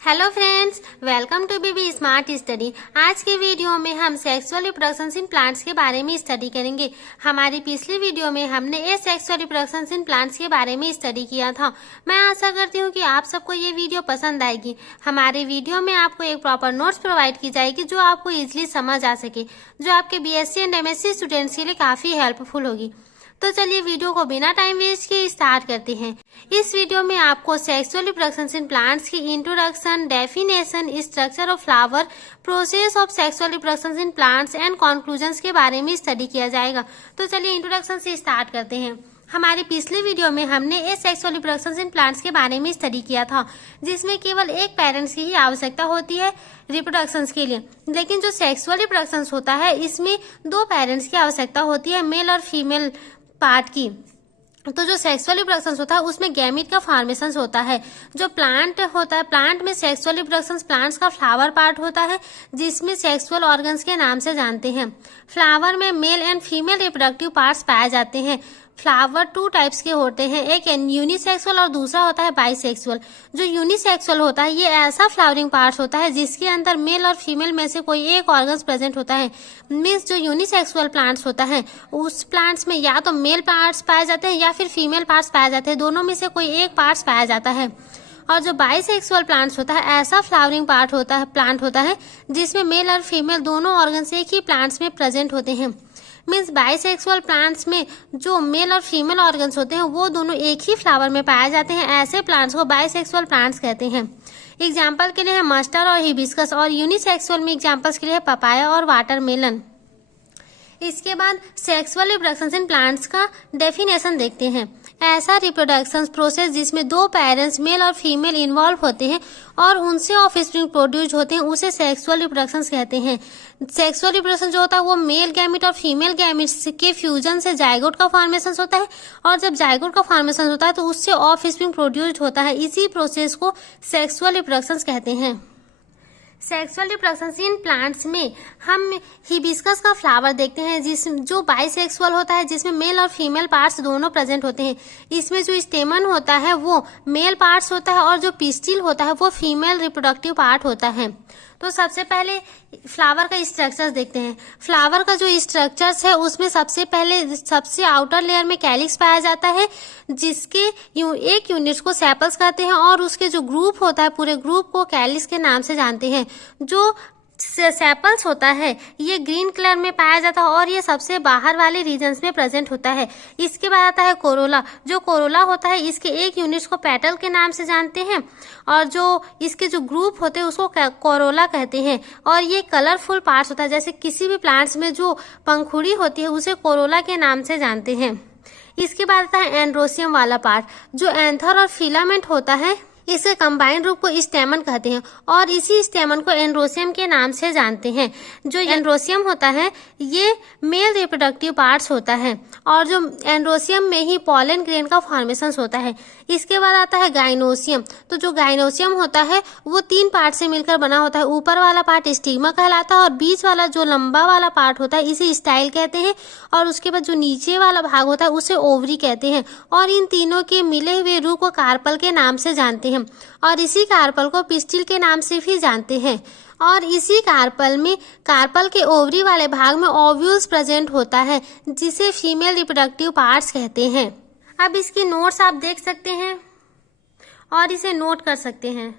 Hello friends, welcome to BB smart study. आज के video में हम सेक्सुअल रिप्रोडक्शन इन प्लांट्स के बारे में स्टडी करेंगे। हमारी पिछली वीडियो में हमने एसेक्सुअल रिप्रोडक्शन इन प्लांट्स के बारे में स्टडी किया था। मैं आशा करती हूँ कि आप सबको ये वीडियो पसंद आएगी। हमारे वीडियो में आपको एक प्रॉपर नोट्स प्रोवाइड की जाएगी जो आपको इजिली समझ आ सके, जो आपके BSc एंड MSc स्टूडेंट्स के लिए काफी हेल्पफुल होगी। तो चलिए वीडियो को बिना टाइम वेस्ट किए स्टार्ट करते हैं। इस वीडियो में आपको सेक्सुअल रिप्रोडक्शन इन प्लांट्स की introduction, definition, structure of flower, process of sexual reproduction in plants and conclusions के बारे में स्टडी किया जाएगा। तो चलिए इंट्रोडक्शन से स्टार्ट करते हैं। हमारी पिछली वीडियो में हमने एसेक्सुअल रिप्रोडक्शन इन प्लांट्स के बारे में स्टडी किया था, जिसमें केवल एक पेरेंट्स की ही आवश्यकता होती है रिप्रोडक्शन के लिए। लेकिन जो सेक्सुअल रिप्रोडक्शन होता है इसमें दो पेरेंट्स की आवश्यकता होती है, मेल और फीमेल पार्ट की। तो जो सेक्सुअल रिप्रोडक्शन होता है उसमें गैमीट का फॉर्मेशन होता है। जो प्लांट होता है, प्लांट में सेक्सुअल रिप्रोडक्शन प्लांट्स का फ्लावर पार्ट होता है, जिसमें सेक्सुअल ऑर्गन्स के नाम से जानते हैं। फ्लावर में male and female reproductive parts पाए जाते हैं। फ्लावर टू टाइप्स के होते हैं, एक यूनिसेक्सुअल और दूसरा होता है बाइसेक्सुअल। जो यूनिसेक्सुअल होता है ये ऐसा फ्लावरिंग पार्ट होता है जिसके अंदर मेल और फीमेल में से कोई एक ऑर्गन्स प्रेजेंट होता है। मीन्स जो यूनिसेक्सुअल प्लांट्स होता है उस प्लांट्स में या तो मेल पार्ट्स पाए जाते हैं या फिर फीमेल पार्ट्स पाए जाते हैं, दोनों में से कोई एक पार्ट्स पाया जाता है। और जो बाइसेक्सुअल प्लांट्स होता है ऐसा फ्लावरिंग प्लांट होता है जिसमें मेल और फीमेल दोनों ऑर्गन्स एक ही प्लांट्स में प्रेजेंट होते हैं। मीन्स बाइसेक्सुअल प्लांट्स में जो मेल और फीमेल ऑर्गन्स होते हैं वो दोनों एक ही फ्लावर में पाए जाते हैं। ऐसे प्लांट्स को बाइसेक्सुअल प्लांट्स कहते हैं। एग्जाम्पल के लिए है मस्टर्ड और हिबिस्कस, और यूनिसेक्सुअल में एग्जाम्पल्स के लिए है पपाया और वाटरमेलन। इसके बाद सेक्सुअल रिप्रोडक्शन इन प्लांट्स का डेफिनेशन देखते हैं। ऐसा रिप्रोडक्शन प्रोसेस जिसमें दो पेरेंट्स मेल और फीमेल इन्वॉल्व होते हैं और उनसे ऑफस्प्रिंग प्रोड्यूस होते हैं उसे सेक्सुअल रिप्रोडक्शन कहते हैं। सेक्सुअल रिप्रोडक्शन जो होता है वो मेल गैमिट और फीमेल गैमिट के फ्यूजन से जाइगोट का फॉर्मेशन होता है, और जब जाइगोट का फॉर्मेशन होता है तो उससे ऑफस्प्रिंग प्रोड्यूस होता है। इसी प्रोसेस को सेक्सुअल रिप्रोडक्शन कहते हैं। सेक्सुअल रिप्रोडक्शन इन प्लांट्स में हम हिबिस्कस का फ्लावर देखते हैं जो बाइसेक्सुअल होता है, जिसमें मेल और फीमेल पार्ट्स दोनों प्रेजेंट होते हैं। इसमें जो स्टेमन होता है वो मेल पार्ट्स होता है और जो पिस्टिल होता है वो फीमेल रिप्रोडक्टिव पार्ट होता है। तो सबसे पहले फ्लावर का स्ट्रक्चर्स देखते हैं। फ्लावर का जो स्ट्रक्चर्स है उसमें सबसे आउटर लेयर में कैलिक्स पाया जाता है, जिसके एक यूनिट को सेपल्स कहते हैं, और उसके जो ग्रुप होता है पूरे ग्रुप को कैलिक्स के नाम से जानते हैं। जो सेपल्स होता है ये ग्रीन कलर में पाया जाता है और ये सबसे बाहर वाले रीजन्स में प्रेजेंट होता है। इसके बाद आता है कोरोला। जो कोरोला होता है इसके एक यूनिट्स को पेटल के नाम से जानते हैं, और जो इसके जो ग्रुप होते हैं उसको कोरोला कहते हैं, और ये कलरफुल पार्ट्स होता है। जैसे किसी भी प्लांट्स में जो पंखुड़ी होती है उसे कोरोला के नाम से जानते हैं। इसके बाद आता है एंड्रोसियम वाला पार्ट। जो एंथर और फिलामेंट होता है इसे कंबाइंड रूप को स्टेमन कहते हैं, और इसी स्टेमन को एंड्रोसियम के नाम से जानते हैं। जो एंड्रोसियम होता है ये मेल रिप्रोडक्टिव पार्ट्स होता है, और जो एंड्रोसियम में ही पॉलन ग्रेन का फॉर्मेशन होता है। इसके बाद आता है गाइनोसियम। तो जो गाइनोसियम होता है वो तीन पार्ट से मिलकर बना होता है। ऊपर वाला पार्ट स्टिग्मा कहलाता है, और बीच वाला जो लंबा वाला पार्ट होता है इसे स्टाइल कहते हैं, और उसके बाद जो नीचे वाला भाग होता है उसे ओवरी कहते हैं। और इन तीनों के मिले हुए रूप को कार्पल के नाम से जानते हैं, और इसी कार्पल को पिस्टिल के नाम से भी जानते हैं। और इसी कार्पल के ओवरी वाले भाग में ओव्यूल्स प्रेजेंट होता है, जिसे फीमेल रिप्रोडक्टिव पार्ट्स कहते हैं। अब इसकी नोट्स आप देख सकते हैं और इसे नोट कर सकते हैं।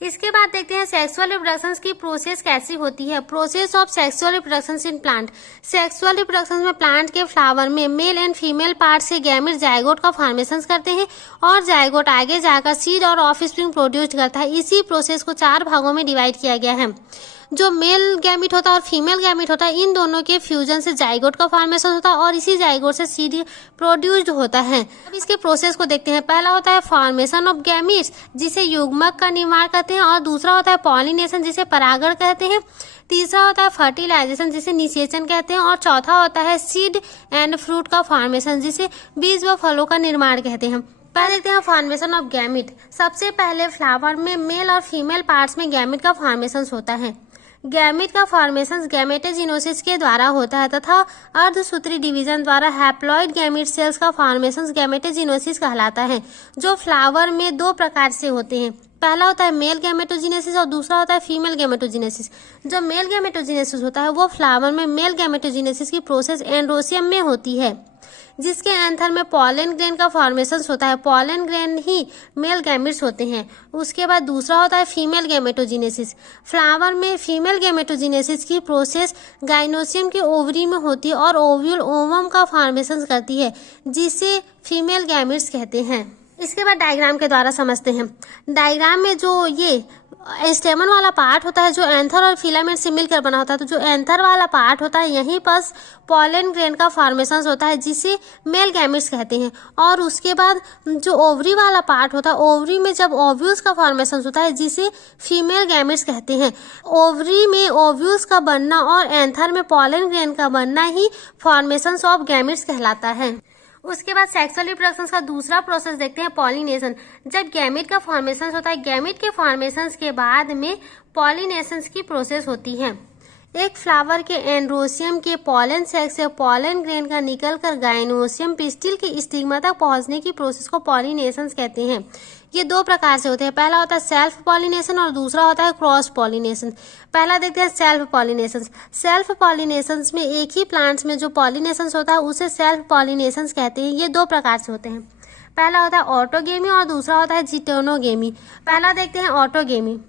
इसके बाद देखते हैं सेक्सुअल रिप्रोडक्शन की प्रोसेस कैसी होती है। Process of sexual reproduction in plant. Sexual reproduction में प्लांट के फ्लावर में मेल एंड फीमेल पार्ट से गैमेट जाइगोट का फॉर्मेशन करते हैं, और जाइगोट आगे जाकर सीड और ऑफस्प्रिंग प्रोड्यूस करता है। इसी प्रोसेस को 4 भागों में डिवाइड किया गया है। जो मेल गैमिट होता है और फीमेल गैमिट होता है इन दोनों के फ्यूजन से जाइगोट का फॉर्मेशन होता है, और इसी जाइगोट से सीड प्रोड्यूस्ड होता है। अब इसके प्रोसेस को देखते हैं। पहला होता है फॉर्मेशन ऑफ गैमिट्स, जिसे युग्मक का निर्माण कहते हैं, और दूसरा होता है पॉलिनेशन, जिसे परागण कहते हैं। तीसरा होता है फर्टिलाइजेशन, जिसे निषेचन कहते हैं, और चौथा होता है सीड एंड फ्रूट का फॉर्मेशन, जिसे बीज व फलों का निर्माण कहते हैं। पहले देखते हैं फॉर्मेशन ऑफ गैमिट। सबसे पहले फ्लावर में मेल और फीमेल पार्ट्स में गैमिट का फॉर्मेशन होता है। गैमेट का फॉर्मेशन गैमेटोजेनोसिस के द्वारा होता है तथा अर्धसूत्री डिवीजन द्वारा हैप्लॉइड गैमेट सेल्स का फॉर्मेशन गैमेटोजेनोसिस कहलाता है, जो फ्लावर में दो प्रकार से होते हैं। पहला होता है मेल गैमेटोजेनेसिस और दूसरा होता है फीमेल गैमेटोजेनेसिस। जो मेल गैमेटोजेनेसिस होता है वो फ्लावर में मेल गैमेटोजेनेसिस की प्रोसेस एंड्रोसियम में होती है, जिसके एंथर में पॉलन ग्रेन का फॉर्मेशन होता है। पॉलन ग्रेन ही मेल गैमेट्स होते हैं। उसके बाद दूसरा होता है फीमेल गैमेटोजेनेसिस। फ्लावर में फीमेल गैमेटोजेनेसिस की प्रोसेस गाइनोसियम के ओवरी में होती है और ओव्यूल ओवम का फॉर्मेशन करती है, जिसे फीमेल गैमेट्स कहते हैं। इसके बाद डायग्राम के द्वारा समझते हैं। डायग्राम में जो ये स्टेमन वाला पार्ट होता है जो एंथर और फिलामेंट से मिलकर बना होता है, तो जो एंथर वाला पार्ट होता है यहीं पर पॉलन ग्रेन का फॉर्मेशन होता है, जिसे मेल गैमेट्स कहते हैं। और उसके बाद जो ओवरी वाला पार्ट होता है, ओवरी में जब ओव्यूल्स का फॉर्मेशन होता है, जिसे फीमेल गैमेट्स कहते हैं। ओवरी में ओव्यूल्स का बनना और एंथर में पॉलन ग्रेन का बनना ही फॉर्मेशन ऑफ गैमेट्स कहलाता है। उसके बाद सेक्सुअल रिप्रोडक्शन का दूसरा प्रोसेस देखते हैं, पॉलिनेशन। जब गैमेट का फॉर्मेशन होता है, गैमेट के फॉर्मेशन के बाद में पॉलिनेशन की प्रोसेस होती है। एक फ्लावर के एंड्रोसियम के पॉलन सैक से पॉलन ग्रेन का निकलकर गाइनोसियम पिस्टिल के स्टिग्मा तक पहुंचने की प्रोसेस को पॉलिनेशन कहते हैं। ये दो प्रकार से होते हैं। पहला होता है सेल्फ पॉलिनेशन और दूसरा होता है क्रॉस पॉलिनेशन। पहला देखते हैं सेल्फ पॉलिनेशन। सेल्फ पॉलिनेशन में एक ही प्लांट्स में जो पॉलिनेशन होता है उसे सेल्फ पॉलिनेशन कहते हैं। ये दो प्रकार से होते हैं। पहला होता है ऑटोगेमी और दूसरा होता है जिटेनोगेमी। पहला देखते हैं ऑटोगेमी।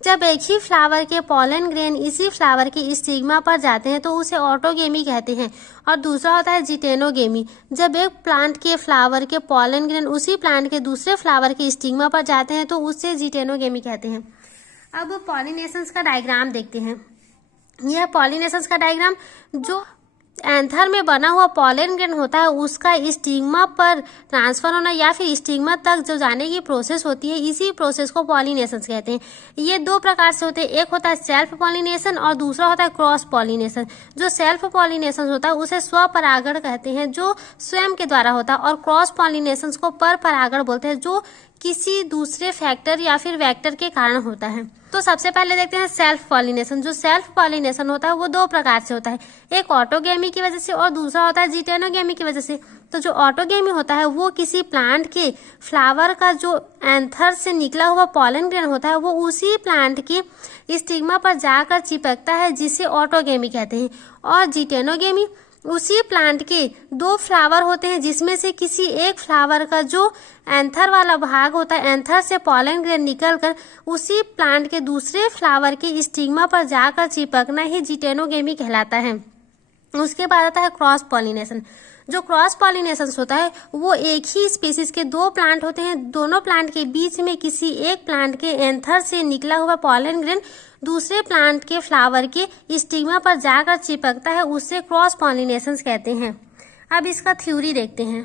जब एक ही फ्लावर के पॉलन ग्रेन इसी फ्लावर के स्टिग्मा पर जाते हैं तो उसे ऑटोगेमी कहते हैं। और दूसरा होता है जिटेनोगेमी। जब एक प्लांट के फ्लावर के पॉलन ग्रेन उसी प्लांट के दूसरे फ्लावर के स्टिग्मा पर जाते हैं तो उसे जिटेनोगेमी कहते हैं। अब पॉलिनेशन का डायग्राम देखते हैं। यह पॉलिनेशन का डायग्राम, जो एंथर में बना हुआ पॉलन ग्रेन होता है उसका स्टिग्मा पर ट्रांसफर होना या फिर स्टिग्मा तक जो जाने की प्रोसेस होती है, इसी प्रोसेस को पॉलिनेशन कहते हैं। ये दो प्रकार से होते हैं। एक होता है सेल्फ पॉलिनेशन और दूसरा होता है क्रॉस पॉलिनेशन। जो सेल्फ पॉलिनेशन होता है उसे स्वपरागण कहते हैं, जो स्वयं के द्वारा होता है, और क्रॉस पॉलिनेशन को पर परागण बोलते हैं, जो किसी दूसरे फैक्टर या फिर वेक्टर के कारण होता है। तो सबसे पहले देखते हैं सेल्फ पॉलिनेशन। जो सेल्फ पॉलिनेशन होता है वो दो प्रकार से होता है, एक ऑटोगेमी की वजह से और दूसरा होता है जिटेनोगेमी की वजह से। तो जो ऑटोगेमी होता है वो किसी प्लांट के फ्लावर का जो एंथर से निकला हुआ पॉलन ग्रेन होता है वो उसी प्लांट के स्टिग्मा पर जाकर चिपकता है, जिसे ऑटोगेमी कहते हैं। और जिटेनोगेमी उसी प्लांट के दो फ्लावर होते हैं जिसमें से किसी एक फ्लावर का जो एंथर वाला भाग होता है, एंथर से पॉलन ग्रेन निकलकर उसी प्लांट के दूसरे फ्लावर के स्टिग्मा पर जाकर चिपकना ही जिटेनोगेमी कहलाता है। उसके बाद आता है क्रॉस पॉलिनेशन। जो क्रॉस पॉलिनेशन होता है वो एक ही स्पीसीज के दो प्लांट होते हैं, दोनों प्लांट के बीच में किसी एक प्लांट के एंथर से निकला हुआ पॉलन ग्रेन दूसरे प्लांट के फ्लावर के स्टिग्मा पर जाकर चिपकता है, उससे क्रॉस पॉलिनेशन कहते हैं। अब इसका थ्योरी देखते हैं।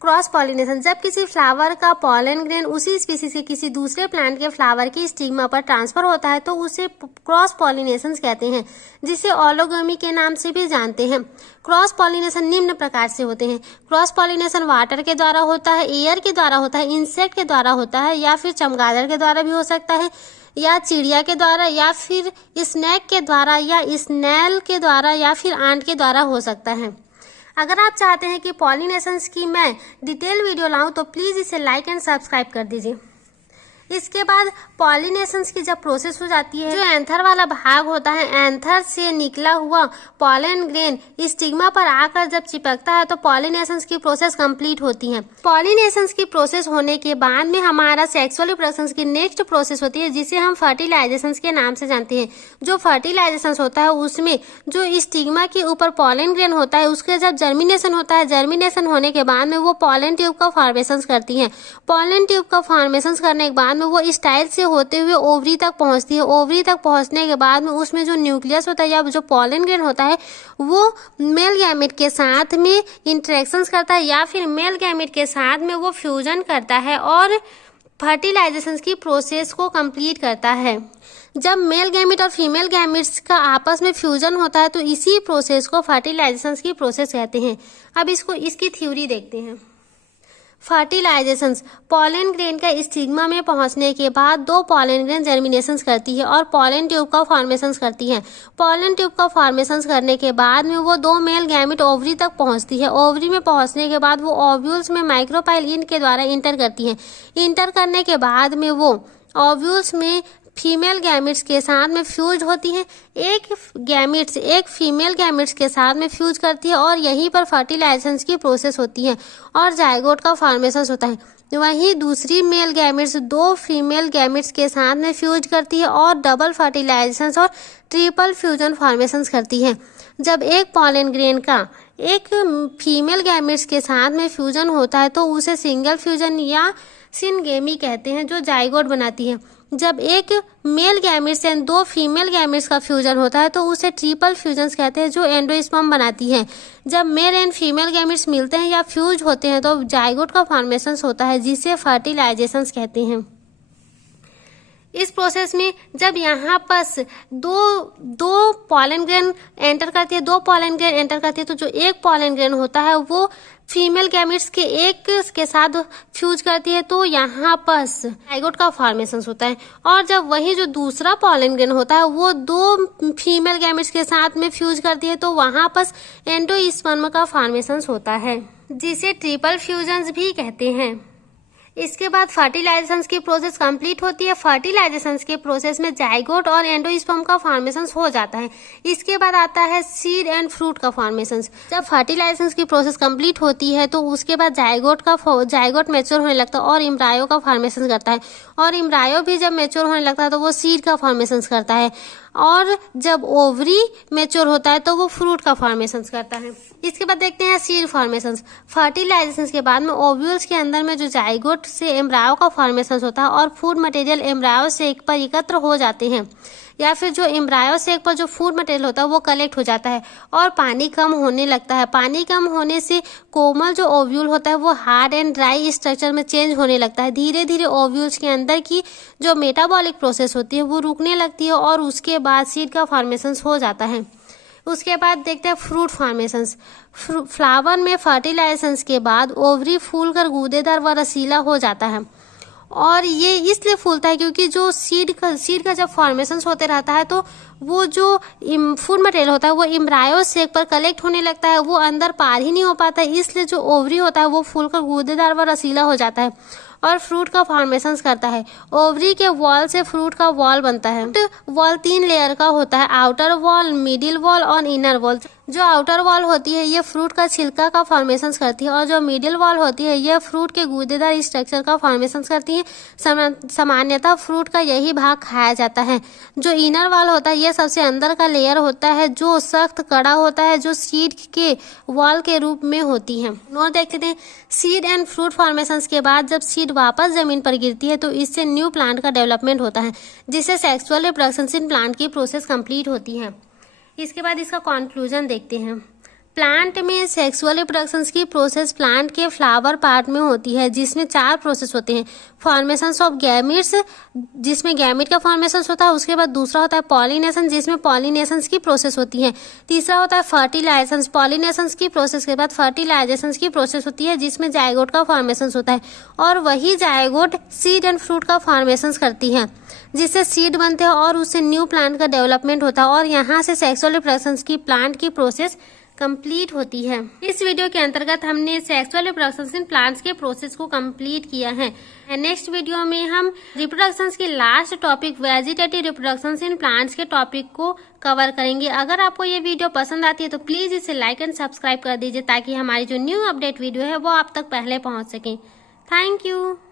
क्रॉस पॉलिनेशन, जब किसी फ्लावर का पॉलन ग्रेन उसी स्पीसीज के किसी दूसरे प्लांट के फ्लावर के स्टिग्मा पर ट्रांसफर होता है तो उसे क्रॉस पॉलिनेशन कहते हैं, जिसे ऑलोगमी के नाम से भी जानते हैं। क्रॉस पॉलिनेशन निम्न प्रकार से होते हैं। क्रॉस पॉलिनेशन वाटर के द्वारा होता है, एयर के द्वारा होता है, इंसेक्ट के द्वारा होता है, या फिर चमगादड़ के द्वारा भी हो सकता है, या चिड़िया के द्वारा, या फिर स्नेक के द्वारा, या स्नेल के द्वारा, या फिर आंट के द्वारा हो सकता है। अगर आप चाहते हैं कि पॉलिनेशन की मैं डिटेल वीडियो लाऊं तो प्लीज़ इसे लाइक एंड सब्सक्राइब कर दीजिए। इसके बाद पॉलिनेशन की जब प्रोसेस हो जाती है, जो एंथर वाला भाग होता है, एंथर से निकला हुआ पॉलन ग्रेन स्टिग्मा पर आकर जब चिपकता है तो पॉलिनेशन की प्रोसेस कंप्लीट होती है। पॉलिनेशन की प्रोसेस होने के बाद में हमारा सेक्सुअल रिप्रोडक्शन की नेक्स्ट प्रोसेस होती है, जिसे हम फर्टिलाइजेशन के नाम से जानते हैं। जो फर्टिलाइजेशन होता है उसमें जो स्टिग्मा के ऊपर पॉलन ग्रेन होता है उसके जब जर्मिनेशन होता है, जर्मिनेशन होने के बाद में वो पॉलन ट्यूब का फॉर्मेशन करती है। पॉलन ट्यूब का फॉर्मेशन करने के बाद में वो स्टाइल से होते हुए ओवरी तक पहुंचती है। ओवरी तक पहुंचने के बाद में उसमें जो न्यूक्लियस होता है या जो पॉलन ग्रेन होता है वो मेल गैमेट के साथ में इंटरेक्शंस करता है, या फिर मेल गैमेट के साथ में वो फ्यूजन करता है और फर्टिलाइजेशन की प्रोसेस को कंप्लीट करता है। जब मेल गैमेट और फीमेल गैमेट्स का आपस में फ्यूजन होता है तो इसी प्रोसेस को फर्टिलाइजेशन की प्रोसेस कहते हैं। अब इसकी थ्योरी देखते हैं। फर्टिलाइजेशंस, पॉलन ग्रेन का स्टिग्मा में पहुंचने के बाद दो पॉलन ग्रेन जर्मिनेशंस करती है और पॉलन ट्यूब का फॉर्मेशंस करती है। पॉलन ट्यूब का फॉर्मेशंस करने के बाद में वो दो मेल गैमेट ओवरी तक पहुंचती है। ओवरी में पहुंचने के बाद वो ओव्यूल्स में माइक्रोपाइल इन के द्वारा इंटर करती है। इंटर करने के बाद में वो ओव्यूल्स में फीमेल गैमेट्स के साथ में फ्यूज होती है। एक फीमेल गैमेट्स के साथ में फ्यूज करती है और यहीं पर फर्टिलाइजेशन की प्रोसेस होती है और जायगोट का फॉर्मेशन होता है। वहीं दूसरी मेल गैमेट्स दो फीमेल गैमेट्स के साथ में फ्यूज करती है और डबल फर्टिलाइजेशन और ट्रिपल फ्यूजन फॉर्मेशन करती है। जब एक पॉलन ग्रेन का एक फीमेल गैमेट्स के साथ में फ्यूजन होता है तो उसे सिंगल फ्यूजन या सिनगेमी कहते हैं, जो जायगोट बनाती है। जब एक मेल गैमेट्स से दो फीमेल गैमेट्स का फ्यूजन होता है तो उसे ट्रिपल फ्यूजन्स कहते हैं, जो एंडोस्पर्म बनाती है। जब मेल एंड फीमेल गैमेट्स मिलते हैं या फ्यूज होते हैं तो जायगोट का फॉर्मेशन होता है, जिसे फर्टिलाइजेशन कहते हैं। इस प्रोसेस में जब यहाँ पास दो पॉलन ग्रेन एंटर करती है, तो जो एक पॉलन ग्रेन होता है वो फीमेल गैमेट्स के एक के साथ फ्यूज करती है, तो यहाँ पास जायगोट का फॉर्मेशन होता है। और जब वही जो दूसरा पॉलन ग्रेन होता है वो दो फीमेल गैमेट्स के साथ में फ्यूज करती है, तो वहाँ पास एंडोस्पर्म का फॉर्मेशन होता है, जिसे ट्रिपल फ्यूजन्स भी कहते हैं। इसके बाद फर्टिलाइजेशन की प्रोसेस कंप्लीट होती है। फर्टिलाइजेशन के प्रोसेस में जायगोट और एंडोस्पर्म का फॉर्मेशन हो जाता है। इसके बाद आता है सीड एंड फ्रूट का फॉर्मेशन। जब फर्टिलाइजेशन की प्रोसेस कंप्लीट होती है तो उसके बाद जायगोट मैच्योर होने लगता है और एम्ब्रायो का फॉर्मेशन करता है, और एम्ब्रायो भी जब मैच्योर होने लगता है तो वो सीड का फॉर्मेशन करता है, और जब ओवरी मैच्योर होता है तो वो फ्रूट का फॉर्मेशन करता है। इसके बाद देखते हैं सीड फॉर्मेशन। फर्टिलाइजेशन के बाद में ओव्यूल्स के अंदर में जो जायगोट से एम्ब्रायो का फॉर्मेशन होता है और फूड मटेरियल एम्ब्रायो सेक पर एकत्र हो जाते हैं, या फिर जो एम्ब्रायो सेक पर जो फूड मटेरियल होता है वो कलेक्ट हो जाता है और पानी कम होने लगता है। पानी कम होने से कोमल जो ओव्यूल होता है वो हार्ड एंड ड्राई स्ट्रक्चर में चेंज होने लगता है। धीरे धीरे ओव्यूल्स के अंदर की जो मेटाबॉलिक प्रोसेस होती है वो रुकने लगती है और उसके बाद सीड का फॉर्मेशन हो जाता है। उसके बाद देखते हैं फ्रूट फॉर्मेशंस। फ्लावर में फर्टिलाइजेशन के बाद ओवरी फूलकर गूदेदार व रसीला हो जाता है, और ये इसलिए फूलता है क्योंकि जो सीड का जब फॉर्मेशन होते रहता है तो वो जो फूड मटेरियल होता है वो एम्ब्रायो सेक पर कलेक्ट होने लगता है, वो अंदर पार ही नहीं हो पाता है, इसलिए जो ओवरी होता है वो फूलकर गूदेदार व रसीला हो जाता है और फ्रूट का फॉर्मेशन करता है। ओवरी के वॉल से फ्रूट का वॉल बनता है। वॉल 3 लेयर का होता है, आउटर वॉल, मिडिल वॉल और इनर वॉल। जो आउटर वॉल होती है ये फ्रूट का छिलका का फॉर्मेशन करती है, और जो मिडिल वॉल होती है ये फ्रूट के गूदेदार स्ट्रक्चर का फॉर्मेशन करती है। सामान्यतः फ्रूट का यही भाग खाया जाता है। जो इनर वॉल होता है ये सबसे अंदर का लेयर होता है, जो सख्त कड़ा होता है, जो सीड के वॉल के रूप में होती है। और देखते हैं सीड एंड फ्रूट फॉर्मेशन के बाद जब सीड वापस जमीन पर गिरती है तो इससे न्यू प्लांट का डेवलपमेंट होता है, जिससे सेक्सुअल रिप्रोडक्शन इन प्लांट की प्रोसेस कंप्लीट होती है। इसके बाद इसका कंक्लूजन देखते हैं। प्लांट में सेक्सुअल रिप्रोडक्शन की प्रोसेस प्लांट के फ्लावर पार्ट में होती है, जिसमें 4 प्रोसेस होते हैं। फॉर्मेशन ऑफ गैमेट्स, जिसमें गैमेट का फॉर्मेशन होता है। उसके बाद दूसरा होता है पॉलिनेशन, जिसमें पॉलिनेशन की प्रोसेस होती है। तीसरा होता है फर्टिलाइजेशन, पॉलिनेशन की प्रोसेस के बाद फर्टिलाइजेशन की प्रोसेस होती है, जिसमें जायगोट का फॉर्मेशन होता है, और वही जायगोट सीड एंड फ्रूट का फॉर्मेशन करती है, जिससे सीड बनते हैं और उससे न्यू प्लांट का डेवलपमेंट होता है, और यहाँ से सेक्सुअल रिप्रोडक्शन की प्लांट की प्रोसेस कंप्लीट होती है। इस वीडियो के अंतर्गत हमने सेक्सुअल रिप्रोडक्शन इन प्लांट्स के प्रोसेस को कंप्लीट किया है। नेक्स्ट वीडियो में हम रिप्रोडक्शन के last topic vegetative reproduction in plants के टॉपिक को कवर करेंगे। अगर आपको ये वीडियो पसंद आती है तो प्लीज इसे लाइक एंड सब्सक्राइब कर दीजिए, ताकि हमारी जो न्यू अपडेट वीडियो है वो आप तक पहले पहुंच सके। Thank you.